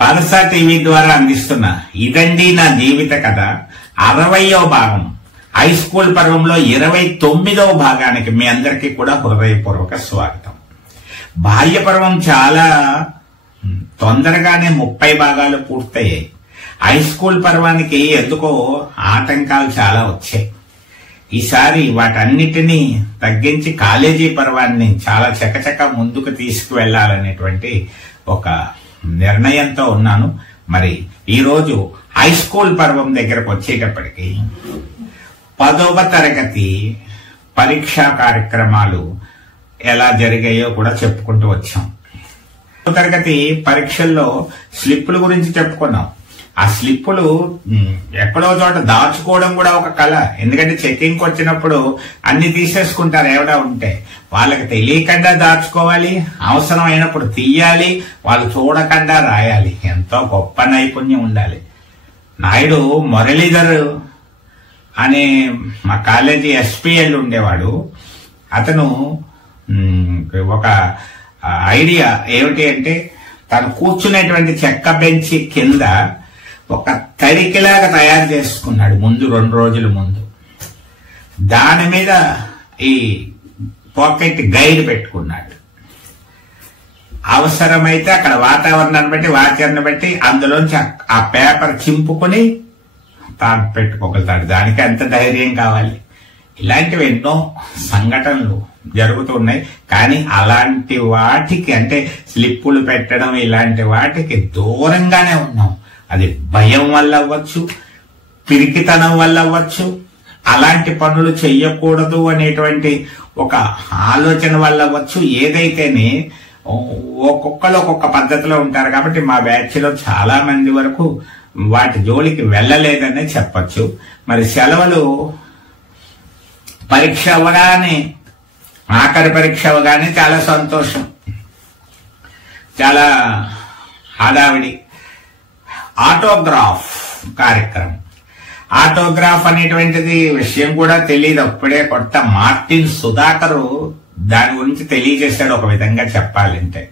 Parasa TV ద్వారా అందిస్తున్న ఇదండి నా జీవిత కథ 60వ భాగం హై స్కూల్ పర్వంలో 29వ భాగానికి మీ అందరికీ కూడా హృదయపూర్వక స్వాగతం. బాల్య పర్వం చాలా తొందరగానే 30 భాగాలు పూర్తయ్యాయి. హై స్కూల్ పర్వానికి ఎందుకో ఆటంకాలు చాలా వచ్చాయి. ఈసారి వాటన్నిటినీ తగ్గించి కాలేజీ పర్వాన్ని చాలా చకచక ముందుకు తీసుకువెళ్లాలనేటువంటి ఒక నిర్ణయంతో ఉన్నాను. మరి ఈరోజు హై స్కూల్ పర్వం దగ్గరకు వచ్చేటప్పటికి 10వ తరగతి పరీక్షా కార్యక్రమాలు ఎలా జరిగాయో కూడా చెప్పుకుంటూ వచ్చాం. 10వ తరగతి పరీక్షల్లో స్లిప్పుల గురించి చెప్పుకున్నాం. ఆ స్లిప్పులు ఎక్కడో చోట దాచుకోవడం కూడా ఒక కళ. ఎందుకంటే చెకింగ్ వచ్చినప్పుడు అన్ని తీసేసుకుంటారు ఎవడా ఉంటే. వాళ్ళకి తెలియకుండా దాచుకోవాలి, అవసరం అయినప్పుడు తీయాలి, వాళ్ళు చూడకుండా రాయాలి. ఎంతో గొప్ప నైపుణ్యం ఉండాలి. నాయుడు మురళీధర్ అనే మా కాలేజీ ఎస్పీఎల్ ఉండేవాడు. అతను ఒక ఐడియా ఏమిటి అంటే, తను కూర్చునేటువంటి చెక్క బెంచి కింద ఒక తడికిలాగా తయారు చేసుకున్నాడు ముందు 2 రోజుల ముందు. దాని మీద ఈ పాకెట్ గైడ్ పెట్టుకున్నాడు. అవసరమైతే అక్కడ వాతావరణాన్ని బట్టి అందులోంచి ఆ పేపర్ చింపుకొని తాను పెట్టుకోగలుగుతాడు. దానికి ఎంత ధైర్యం కావాలి. ఇలాంటివి ఎన్నో సంఘటనలు జరుగుతున్నాయి. కానీ అలాంటి వాటికి అంటే స్లిప్పులు పెట్టడం ఇలాంటి వాటికి దూరంగానే ఉన్నాం. అది భయం వల్ల అవ్వచ్చు, పిరికితనం వల్ల అవ్వచ్చు, అలాంటి పనులు చెయ్యకూడదు అనేటువంటి ఒక ఆలోచన వల్ల అవ్వచ్చు. ఏదైతేనే ఒక్కొక్కరు ఒక్కొక్క పద్ధతిలో ఉంటారు. కాబట్టి మా బ్యాచ్ లో చాలా మంది వరకు వాటి జోలికి వెళ్ళలేదనే చెప్పచ్చు. మరి సెలవులు పరీక్ష అవ్వగానే, ఆఖరి పరీక్ష అవ్వగానే చాలా సంతోషం, చాలా హడావిడి. ఆటోగ్రాఫ్ కార్యక్రమం. ఆటోగ్రాఫ్ అనేటువంటిది విషయం కూడా తెలియదు. అప్పుడే కొత్త మార్టిన్ సుధాకర్ దాని గురించి తెలియజేశాడు. ఒక విధంగా చెప్పాలంటే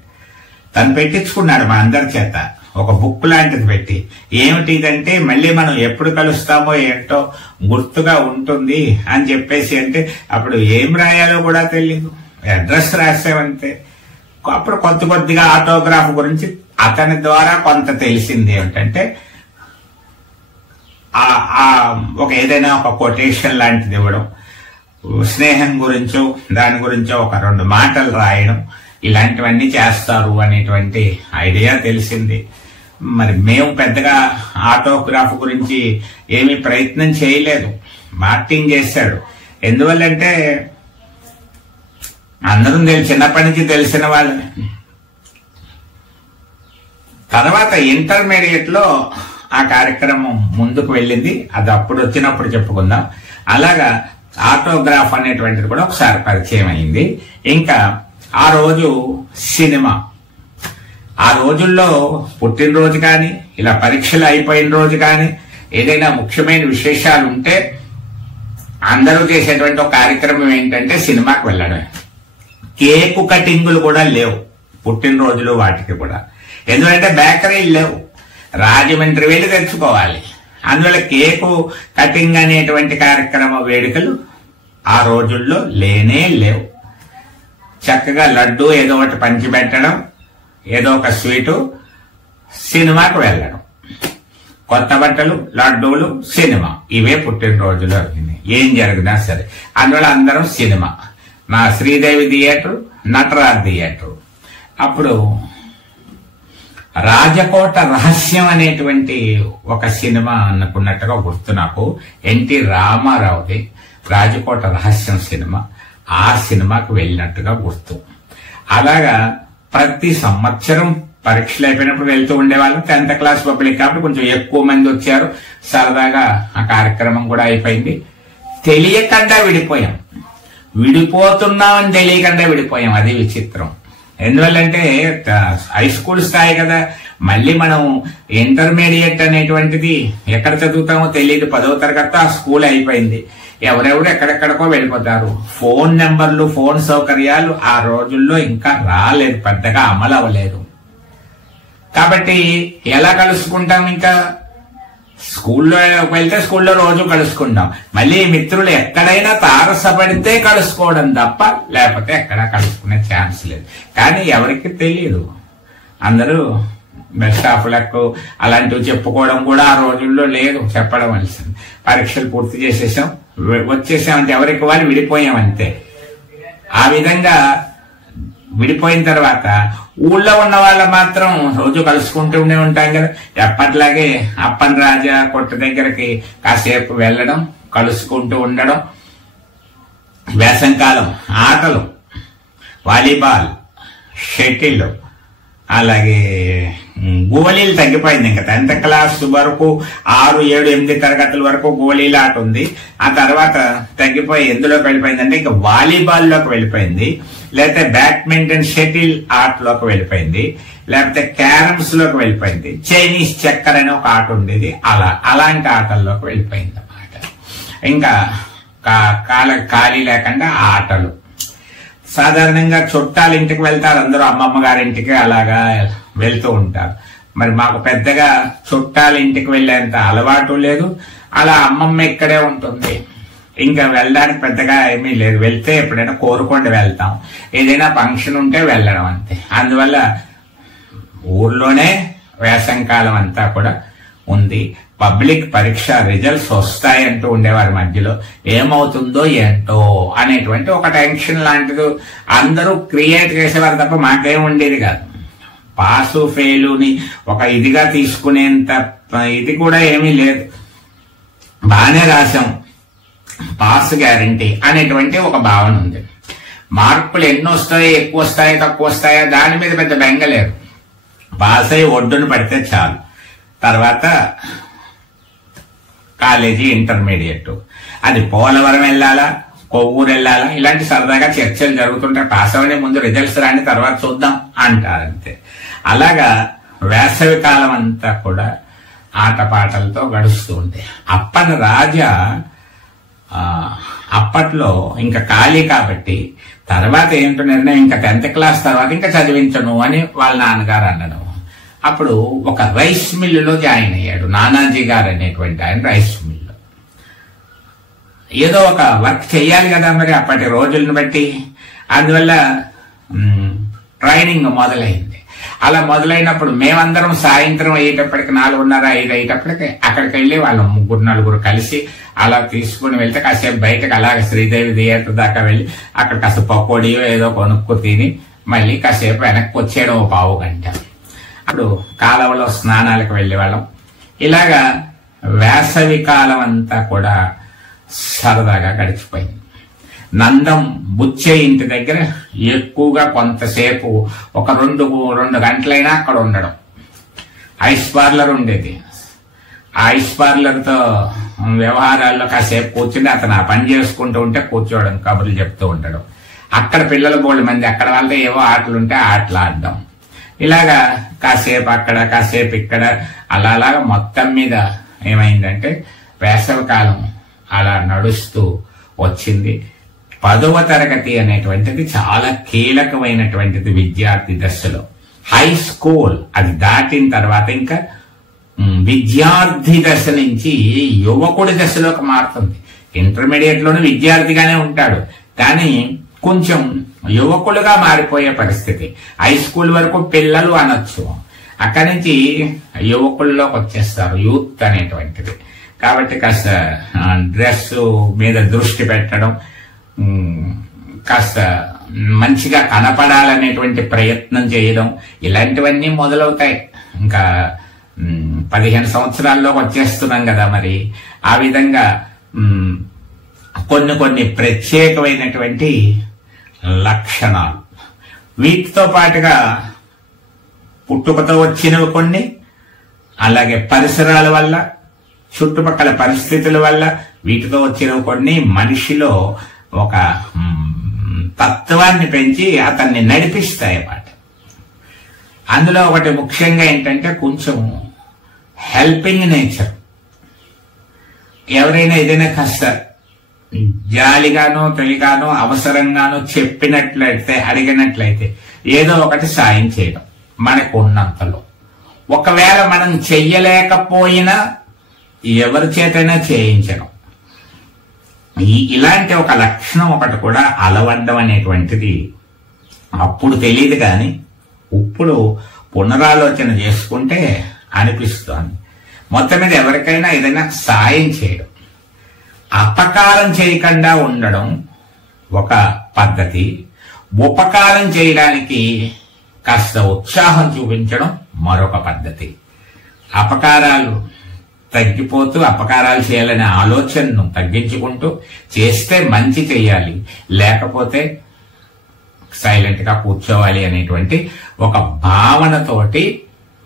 తను పెట్టించుకున్నాడు మా అందరి చేత ఒక బుక్ లాంటిది పెట్టి. ఏమిటి ఇదంటే, మళ్ళీ మనం ఎప్పుడు కలుస్తామో ఏంటో గుర్తుగా ఉంటుంది అని చెప్పేసి. అంటే అప్పుడు ఏం రాయాలో కూడా తెలియదు, అడ్రస్ రాసామంతే. అప్పుడు కొద్దిగా ఆటోగ్రాఫ్ గురించి అతని ద్వారా కొంత తెలిసింది. ఏమిటంటే ఒక ఏదైనా ఒక కొటేషన్ లాంటిది ఇవ్వడం, స్నేహం గురించో దాని గురించో ఒక 2 మాటలు రాయడం, ఇలాంటివన్నీ చేస్తారు అనేటువంటి ఐడియా తెలిసింది. మరి మేము పెద్దగా ఆటోగ్రాఫ్ గురించి ఏమీ ప్రయత్నం చేయలేదు. మార్టిన్ చేశాడు. ఎందువల్లంటే అందరం చిన్నప్పటి నుంచి తెలిసిన వాళ్ళని. తర్వాత ఇంటర్మీడియట్ లో ఆ కార్యక్రమం ముందుకు వెళ్ళింది. అది అప్పుడు వచ్చినప్పుడు చెప్పుకుందాం. అలాగా ఆటోగ్రాఫ్ అనేటువంటిది కూడా ఒకసారి పరిచయం అయింది. ఇంకా ఆ రోజు సినిమా. ఆ రోజుల్లో పుట్టినరోజు కానీ, ఇలా పరీక్షలు అయిపోయిన రోజు కానీ, ఏదైనా ముఖ్యమైన విశేషాలు ఉంటే అందరూ చేసేటువంటి ఒక కార్యక్రమం ఏంటంటే సినిమాకి వెళ్ళడమే. కేకు కటింగులు కూడా లేవు పుట్టినరోజులు వాటికి కూడా. ఎందుకంటే బేకరీలు లేవు, రాజమండ్రి వెళ్ళి తెచ్చుకోవాలి. అందువల్ల కేకు కటింగ్ అనేటువంటి కార్యక్రమ వేడుకలు ఆ రోజుల్లో లేనే లేవు. చక్కగా లడ్డు ఏదో ఒకటి పంచిపెట్టడం, ఏదో ఒక స్వీటు, సినిమాకు వెళ్ళడం, కొత్త బట్టలు, లడ్డూలు, సినిమా. ఇవే పుట్టినరోజులు జరిగినాయి. ఏం జరిగినా సరే అందువల్ల అందరం సినిమా. నా శ్రీదేవి థియేటర్, నటరాజ్ థియేటర్. అప్పుడు రాజకోట రహస్యం అనేటువంటి ఒక సినిమా అనుకున్నట్టుగా గుర్తు నాకు. ఎన్టీ రామారావుది రాజకోట రహస్యం సినిమా. ఆ సినిమాకు వెళ్ళినట్టుగా గుర్తు. అలాగా ప్రతి సంవత్సరం పరీక్షలు అయిపోయినప్పుడు వెళ్తూ ఉండేవాళ్ళం. 10th క్లాస్ పబ్లిక్ కాబట్టి కొంచెం ఎక్కువ మంది వచ్చారు. సరదాగా ఆ కార్యక్రమం కూడా అయిపోయింది. తెలియకుండా విడిపోయాం. విడిపోతున్నామని తెలియకుండా విడిపోయాం. అది విచిత్రం. ఎందువల్లంటే హై స్కూల్ స్థాయి కదా. మళ్ళీ మనం ఇంటర్మీడియట్ అనేటువంటిది ఎక్కడ చదువుతామో తెలియదు. 10వ తరగతి ఆ స్కూల్ అయిపోయింది. ఎవరెవరు ఎక్కడెక్కడికో వెళ్ళిపోతారు. ఫోన్ నెంబర్లు, ఫోన్ సౌకర్యాలు ఆ రోజుల్లో ఇంకా రాలేదు, పెద్దగా అమలు అవ్వలేదు. కాబట్టి ఎలా కలుసుకుంటాం? ఇంకా స్కూల్లో వెళ్తే స్కూల్లో రోజు కలుసుకుంటాం. మళ్ళీ మిత్రులు ఎక్కడైనా తారసపడితే కలుసుకోవడం తప్ప లేకపోతే ఎక్కడా కలుసుకునే ఛాన్స్ లేదు. కానీ ఎవరికి తెలియదు. అందరూ బెస్ట్ ఆఫ్ లక్ అలాంటివి చెప్పుకోవడం కూడా ఆ రోజుల్లో లేదు, చెప్పడం వలసింది. పరీక్షలు పూర్తి చేసేసాం, వచ్చేసామంటే ఎవరికి వాళ్ళు విడిపోయాం అంతే. ఆ విధంగా విడిపోయిన తర్వాత ఊళ్ళో ఉన్న వాళ్ళ మాత్రం రోజు కలుసుకుంటూనే ఉంటాం కదా. ఎప్పట్లాగే అప్పన్ రాజా కొట్టు దగ్గరికి కాసేపు వెళ్ళడం, కలుసుకుంటూ ఉండడం. వేసంకాలం ఆటలు, వాలీబాల్, షటిల్, అలాగే గోళీలు తగ్గిపోయింది. ఇంకా 10th క్లాస్ వరకు 6, 7, 8 తరగతుల వరకు గోళీల ఆట ఉంది. ఆ తర్వాత తగ్గిపోయి ఎందులోకి వెళ్ళిపోయిందంటే ఇంకా వాలీబాల్లోకి వెళ్ళిపోయింది, లేకపోతే బ్యాడ్మింటన్ షటిల్ ఆటలోకి వెళ్ళిపోయింది, లేకపోతే క్యారమ్స్ లోకి వెళ్ళిపోయింది. చైనీస్ చెక్కర్ అనే ఒక ఆట ఉండేది, అలాంటి ఆటల్లోకి వెళ్ళిపోయింది అన్నమాట. ఇంకా ఖాళీ లేకుండా ఆటలు. సాధారణంగా చుట్టాల ఇంటికి వెళ్తారు అందరూ, అమ్మమ్మ గారింటికి అలాగా వెళ్తూ ఉంటారు. మరి మాకు పెద్దగా చుట్టాల ఇంటికి వెళ్ళేంత అలవాటు లేదు. అలా అమ్మమ్మ ఇక్కడే ఉంటుంది, ఇంకా వెళ్ళడానికి పెద్దగా ఏమీ లేదు. వెళ్తే ఎప్పుడైనా కోరుకోండి వెళ్తాం, ఏదైనా ఫంక్షన్ ఉంటే వెళ్ళడం అంతే. అందువల్ల ఊర్లోనే వేసంకాలం అంతా కూడా ఉంది. పబ్లిక్ పరీక్ష రిజల్ట్స్ వస్తాయంటూ ఉండేవారి మధ్యలో ఏమవుతుందో ఏంటో అనేటువంటి ఒక టెన్షన్ లాంటిది అందరూ క్రియేట్ చేసేవారు తప్ప మాకేం ఉండేది కాదు. పాసు ఫెయిలుని ఒక ఇదిగా తీసుకునేంత ఇది కూడా ఏమీ లేదు. బాగానే రాశాం, పాస్ గ్యారంటీ అనేటువంటి ఒక భావన ఉంది. మార్కులు ఎన్ని వస్తాయో, ఎక్కువ వస్తాయో తక్కువ వస్తాయో దాని మీద పెద్ద బెంగ లేదు. పాస్ అయి ఒడ్డును పడితే చాలు. తర్వాత కాలేజీ, ఇంటర్మీడియట్, అది పోలవరం వెళ్ళాలా, కొవ్వూరు వెళ్ళాలా, ఇలాంటి సరదాగా చర్చలు జరుగుతుంటాయి. పాస్ అవనే ముందు రిజల్ట్స్ రాని తర్వాత చూద్దాం అంటారంతే. అలాగా వేసవి కాలం అంతా కూడా ఆటపాటలతో గడుస్తూ ఉంటాయి. అప్పన రాజా అప్పట్లో ఇంకా ఖాళీ కాబట్టి తర్వాత ఏంటో నిర్ణయం, ఇంకా 10th క్లాస్ తర్వాత ఇంకా చదివించను అని వాళ్ళ నాన్నగారు అన్నను. అప్పుడు ఒక రైస్ మిల్లులో జాయిన్ అయ్యాడు. నానాజీ గారు అనేటువంటి ఆయన రైస్ మిల్లు. ఏదో ఒక వర్క్ చెయ్యాలి కదా మరి అప్పటి రోజులను బట్టి. అందువల్ల ట్రైనింగ్ మొదలైంది. అలా మొదలైనప్పుడు మేమందరం సాయంత్రం అయ్యేటప్పటికి 4:30, 5 అయ్యేటప్పటికి అక్కడికి వెళ్ళి వాళ్ళు 3, 4 కలిసి అలా తీసుకుని వెళ్తే కాసేపు బయటకు అలాగే శ్రీదేవి థియేటర్ దాకా వెళ్ళి అక్కడ కాస్త పకోడీయో ఏదో కొనుక్కు తిని మళ్ళీ కాసేపు వెనక్కి వచ్చేయడం 1 పావు గంట. అప్పుడు కాలువలో స్నానాలకు వెళ్ళేవాళ్ళం. ఇలాగా వేసవి కాలం అంతా కూడా సరదాగా గడిచిపోయింది. నందం బుచ్చే ఇంటి దగ్గర ఎక్కువగా కొంతసేపు ఒక 2 గంటలైనా అక్కడ ఉండడం. ఐస్ పార్లర్ ఉండేది. ఆ ఐస్ పార్లర్తో వ్యవహారాల్లో కాసేపు కూర్చుని అతను ఆ పని చేసుకుంటూ ఉంటే కూర్చోవడం, కబుర్లు చెప్తూ ఉండడం. అక్కడ పిల్లలు బోల్డ్ మంది, అక్కడ వాళ్ళతో ఏవో ఆటలుంటే ఆటలు ఆడడం. ఇలాగా కాసేపు అక్కడ కాసేపు ఇక్కడ అలాగా మొత్తం మీద ఏమైందంటే వేసవి కాలం అలా నడుస్తూ వచ్చింది. 10వ తరగతి అనేటువంటిది చాలా కీలకమైనటువంటిది విద్యార్థి దశలో. హై స్కూల్ అది దాటిన తర్వాత ఇంకా విద్యార్థి దశ నుంచి యువకుడి దశలోకి మారుతుంది. ఇంటర్మీడియట్ లోనే విద్యార్థిగానే ఉంటాడు, కానీ కొంచెం యువకులుగా మారిపోయే పరిస్థితి. హై స్కూల్ వరకు పిల్లలు అనొచ్చు, అక్కడి నుంచి యువకుల్లోకి వచ్చేస్తారు, యూత్ అనేటువంటిది. కాబట్టి కాస్త డ్రెస్ మీద దృష్టి పెట్టడం, కాస్త మంచిగా కనపడాలనేటువంటి ప్రయత్నం చేయడం, ఇలాంటివన్నీ మొదలవుతాయి. ఇంకా 15 సంవత్సరాల్లోకి వచ్చేస్తున్నాం కదా. మరి ఆ విధంగా కొన్ని ప్రత్యేకమైనటువంటి లక్షణాలు, వీటితో పాటుగా పుట్టుకతో వచ్చినవి కొన్ని, అలాగే పరిసరాల వల్ల, చుట్టుపక్కల పరిస్థితుల వల్ల వీటితో వచ్చినవి కొన్ని మనిషిలో ఒక తత్వాన్ని పెంచి అతన్ని నడిపిస్తాయి అన్నమాట. అందులో ఒకటి ముఖ్యంగా ఏంటంటే కొంచెం హెల్పింగ్ నేచర్. ఎవరైనా ఏదైనా కాస్త జాలిగానో తెలియగానో అవసరంగానో చెప్పినట్లయితే, అడిగినట్లయితే ఏదో ఒకటి సాయం చేయడం మనకు ఉన్నంతలో. ఒకవేళ మనం చెయ్యలేకపోయినా ఎవరి చేతైనా చేయించడం, ఇలాంటి ఒక లక్షణం ఒకటి కూడా అలవడ్డం అనేటువంటిది అప్పుడు తెలియదు, కానీ ఇప్పుడు పునరాలోచన చేసుకుంటే అనిపిస్తోంది. మొత్తం మీద ఎవరికైనా ఏదైనా సాయం చేయడం, అపకారం చేయకుండా ఉండడం ఒక పద్ధతి, ఉపకారం చేయడానికి కాస్త ఉత్సాహం చూపించడం మరొక పద్ధతి. అపకారాలు తగ్గిపోతూ అపకారాలు చేయాలనే ఆలోచనను తగ్గించుకుంటూ చేస్తే మంచి చెయ్యాలి, లేకపోతే సైలెంట్ గా కూర్చోవాలి అనేటువంటి ఒక భావనతోటి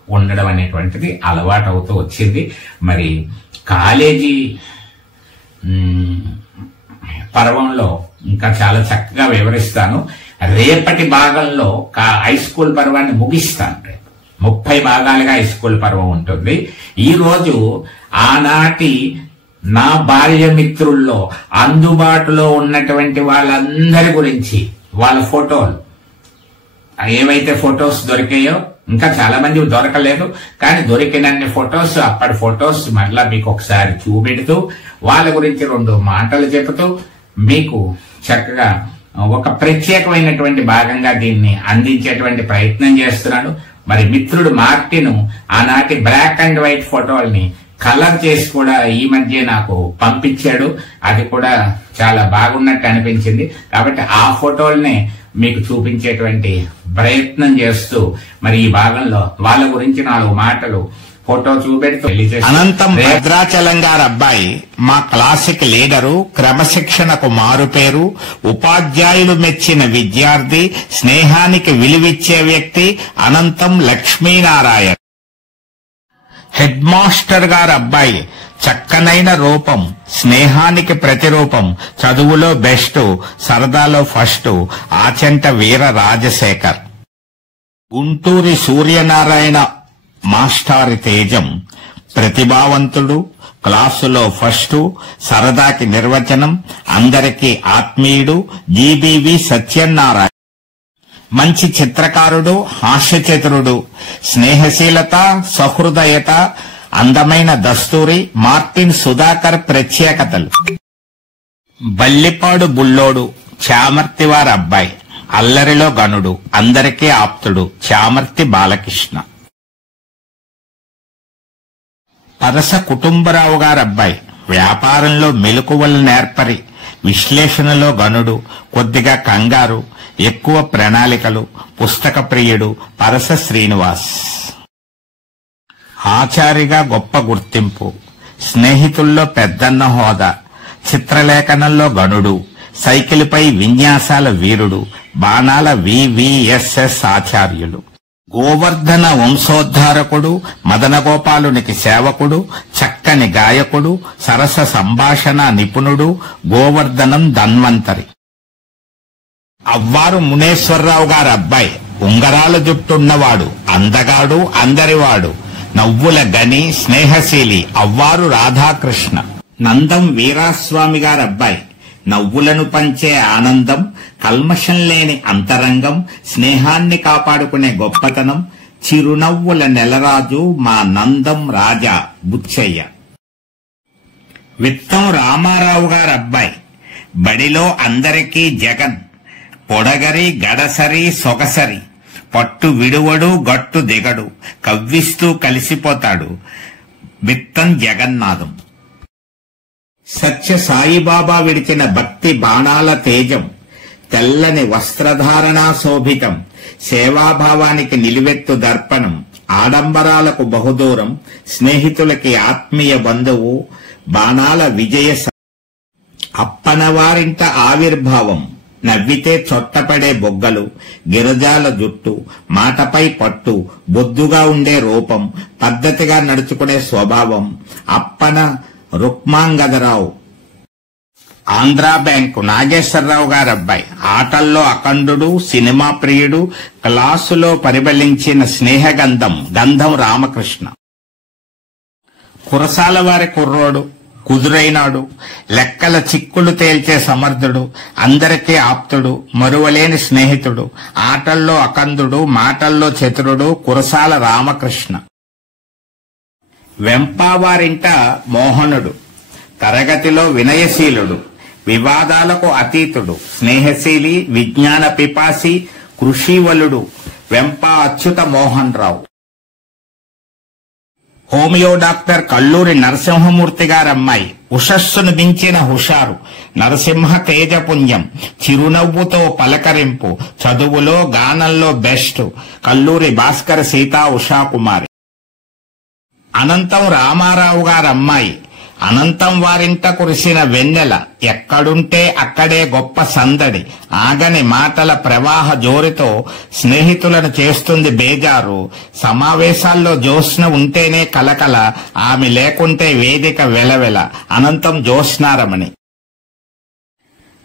ఉండడం అనేటువంటిది అలవాటు అవుతూ వచ్చింది. మరి కాలేజీ పర్వంలో ఇంకా చాలా చక్కగా వివరిస్తాను. రేపటి భాగంలో హై స్కూల్ పర్వాన్ని ముగిస్తాను. రేపు 30 భాగాలుగా హై స్కూల్ పర్వం ఉంటుంది. ఈ రోజు ఆనాటి నా బాల్య మిత్రుల్లో అందుబాటులో ఉన్నటువంటి వాళ్ళందరి గురించి, వాళ్ళ ఫోటోలు, ఏవైతే ఫొటోస్ దొరికాయో, ఇంకా చాలా మంది దొరకలేదు కానీ దొరికినన్ని ఫొటోస్, అప్పటి ఫొటోస్ మళ్ళా మీకు ఒకసారి చూపెడుతూ వాళ్ళ గురించి 2 మాటలు చెబుతూ మీకు చక్కగా ఒక ప్రత్యేకమైనటువంటి భాగంగా దీన్ని అందించేటువంటి ప్రయత్నం చేస్తున్నాను. మరి మిత్రుడు మార్టిన్ ఆనాటి బ్లాక్ అండ్ వైట్ ఫోటోల్ని కలర్ చేసి కూడా ఈ మధ్య నాకు పంపించాడు. అది కూడా చాలా బాగున్నట్టు అనిపించింది. కాబట్టి ఆ ఫోటోల్ని మీకు చూపించేటువంటి ప్రయత్నం చేస్తూ మరి ఈ భాగంలో వాళ్ళ గురించి 4 మాటలు ఫోటో చూపెడుతూ అనంతం భద్రాచలం గారి అబ్బాయి మా క్లాసిక్ లీడరు, క్రమశిక్షణకు మారుపేరు, ఉపాధ్యాయులు మెచ్చిన విద్యార్థి, స్నేహానికి విలువిచ్చే వ్యక్తి అనంతం లక్ష్మీనారాయణ. హెడ్ మాస్టర్ గారి అబ్బాయి చక్కనైన రూపం, స్నేహానికి ప్రతిరూపం, చదువులో బెస్ట్, సరదాలో ఫస్ట్, ఆచంట వీర రాజశేఖర్. గుంటూరి సూర్యనారాయణ మాస్టారి తేజం, ప్రతిభావంతుడు, క్లాసులో ఫస్టు, సరదాకి నిర్వచనం, అందరికీ ఆత్మీయుడు, జీబీవి సత్యనారాయణ. మంచి చిత్రకారుడు, హాస్యచతురుడు, స్నేహశీలత, సహృదయత, అందమైన దస్తూరి, మార్టిన్ సుధాకర్ ప్రత్యేకతలు. బల్లిపాడు బుల్లోడు, చామర్తి వారి అబ్బాయి, అల్లరిలో గనుడు, అందరికీ ఆప్తుడు, చామర్తి బాలకృష్ణ. పరస కుటుంబరావు గారి అబ్బాయి, వ్యాపారంలో మెలకువలు నేర్పరి, విశ్లేషణలో గనుడు, కొద్దిగా కంగారు, ఎక్కువ ప్రణాళికలు, పుస్తక ప్రియుడు, పరస శ్రీనివాస్. ఆచారిగా గొప్ప గుర్తింపు, స్నేహితుల్లో పెద్దన్న హోదా, చిత్రలేఖనంలో గనుడు, సైకిల్పై విన్యాసాల వీరుడు, బాణాల వివిఎస్ఎస్ ఆచార్యులు. గోవర్ధన వంశోద్ధారకుడు, మదనగోపాలునికి సేవకుడు, చక్కని గాయకుడు, సరస సంభాషణ నిపుణుడు, గోవర్ధనం ధన్వంతరి. అవ్వారు మునేశ్వరరావు గారి అబ్బాయి, ఉంగరాల జుట్టున్నవాడు, అందగాడు, అందరివాడు, నవ్వుల గని, స్నేహశీలి, అవ్వారు రాధాకృష్ణ. నందం వీరాస్వామి గారి అబ్బాయి, నవ్వులను పంచే ఆనందం, కల్మషం లేని అంతరంగం, స్నేహాన్ని కాపాడుకునే గొప్పతనం, చిరునవ్వుల నెలరాజు మా నందం రాజా బుచ్చయ్య. విత్తం రామారావు గారి అబ్బాయి, బడిలో అందరికీ జగన్, పొడగరి గడసరి సొగసరి, పట్టు విడువడు గట్టు దిగడు, కవ్విస్తూ కలిసిపోతాడు, విత్తం జగన్నాథం. సత్య సాయిబాబా విడిచిన భక్తి బాణాల తేజం, తెల్లని వస్త్రధారణా శోభితం, సేవాభావానికి నిలువెత్తు దర్పణం, ఆడంబరాలకు బహుదూరం, స్నేహితులకి ఆత్మీయ బంధువు, బాణాల విజయ. అప్పనవారింట ఆవిర్భావం, నవ్వితే చొట్టపడే బొగ్గలు, గిరజాల జుట్టు, మాటపై పట్టు, బొద్దుగా ఉండే రూపం, పద్ధతిగా నడుచుకునే స్వభావం, అప్పన రుక్మాంగదరావు. ఆంధ్రా బ్యాంకు నాగేశ్వరరావు గారి అబ్బాయి, ఆటల్లో అఖండుడు, సినిమా ప్రియుడు, క్లాసులో పరిబలించిన స్నేహగంధం, గంధం రామకృష్ణ. కురసాల వారి కుర్రోడు, కుదురైనాడు, లెక్కల చిక్కులు తేల్చే సమర్థుడు, అందరికీ ఆప్తుడు, మరువలేని స్నేహితుడు, ఆటల్లో అకందుడు, మాటల్లో చతురుడు, కురసాల రామకృష్ణ. వెంపావారింట మోహనుడు, తరగతిలో వినయశీలుడు, వివాదాలకు అతీతుడు, స్నేహశీలి, విజ్ఞాన పిపాసి, కృషివలుడు వెంప అచ్యుత మోహన్ రావు. హోమియో డాక్టర్ కల్లూరి నరసింహమూర్తి గారమ్మాయి, ఉషస్సును మించిన హుషారు, నరసింహ తేజపుంజం, చిరునవ్వుతో పలకరింపు, చదువులో గానంలో బెస్ట్, కల్లూరి భాస్కర సీతా ఉషాకుమారి. అనంతం రామారావు గారమ్మాయి, అనంతం వారింట కురిసిన వెన్నెల, ఎక్కడుంటే అక్కడే గొప్ప సందడి, ఆగని మాటల ప్రవాహ జోరితో స్నేహితులను చేస్తుంది బేజారు, సమావేశాల్లో జ్యోత్స్న ఉంటేనే కలకల, ఆమె లేకుంటే వేదిక వెలవెల, అనంతం జ్యోత్స్నారమణి.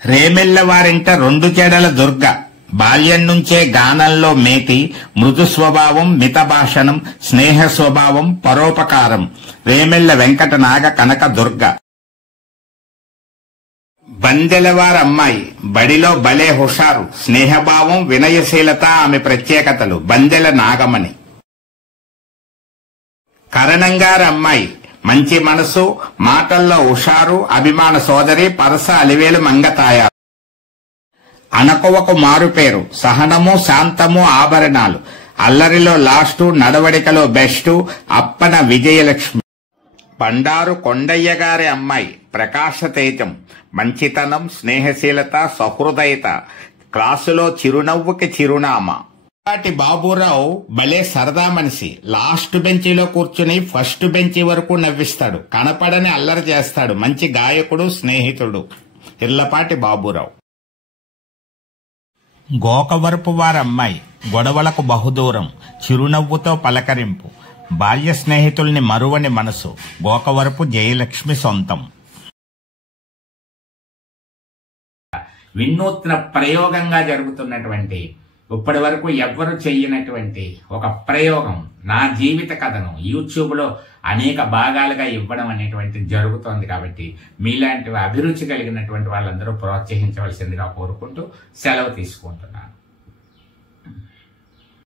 రేమెల్ల వారింట రెండు చెడల దుర్గ, బాల్యం నుంచే గానంలో మేటి, మృదు స్వభావం, మితభాషణం, స్నేహ స్వభావం, పరోపకారం, రేమెల్ల వెంకట నాగ కనక దుర్గ. బందెలవారమ్మాయి, బడిలో భలే హుషారు, స్నేహభావం, వినయశీలత ఆమె ప్రత్యేకతలు, బందెల నాగమణి. కరణంగారమ్మాయి, మంచి మనసు, మాటల్లో హుషారు, అభిమాన సోదరి, పరస అలివేలు మంగతాయారు. అనకువకు మారుపేరు, సహనము, శాంతము, ఆభరణాలు, అల్లరిలో లాస్టు, నడవడికలో బెస్టు, అప్పన విజయలక్ష్మి. బండారు కొండయ్య గారి అమ్మాయి, ప్రకాశ తేజం, మంచితనం, స్నేహశీలత, సహృదయత, క్లాసులో చిరునవ్వుకి చిరునామా. పాటి బాబురావు భలే సరదా మనిషి, లాస్ట్ బెంచీలో కూర్చుని ఫస్ట్ బెంచీ వరకు నవ్విస్తాడు, కనపడని అల్లరి చేస్తాడు, మంచి గాయకుడు, స్నేహితుడు, ఇర్లపాటి బాబురావు. గోకవరపు వారమ్మాయి, గొడవలకు బహుదూరం, చిరునవ్వుతో పలకరింపు, బాల్య స్నేహితుల్ని మరువని మనసు, గోకవరపు జయలక్ష్మి సొంతం. వినూత్న ప్రయోగంగా జరుగుతున్నటువంటి, ఇప్పటి వరకు ఎవ్వరు చెయ్యనటువంటి ఒక ప్రయోగం, నా జీవిత కథను యూట్యూబ్ లో అనేక భాగాలుగా ఇవ్వడం అనేటువంటి జరుగుతోంది. కాబట్టి మీలాంటి అభిరుచి కలిగినటువంటి వాళ్ళందరూ ప్రోత్సహించవలసిందిగా కోరుకుంటూ సెలవు తీసుకుంటున్నాను.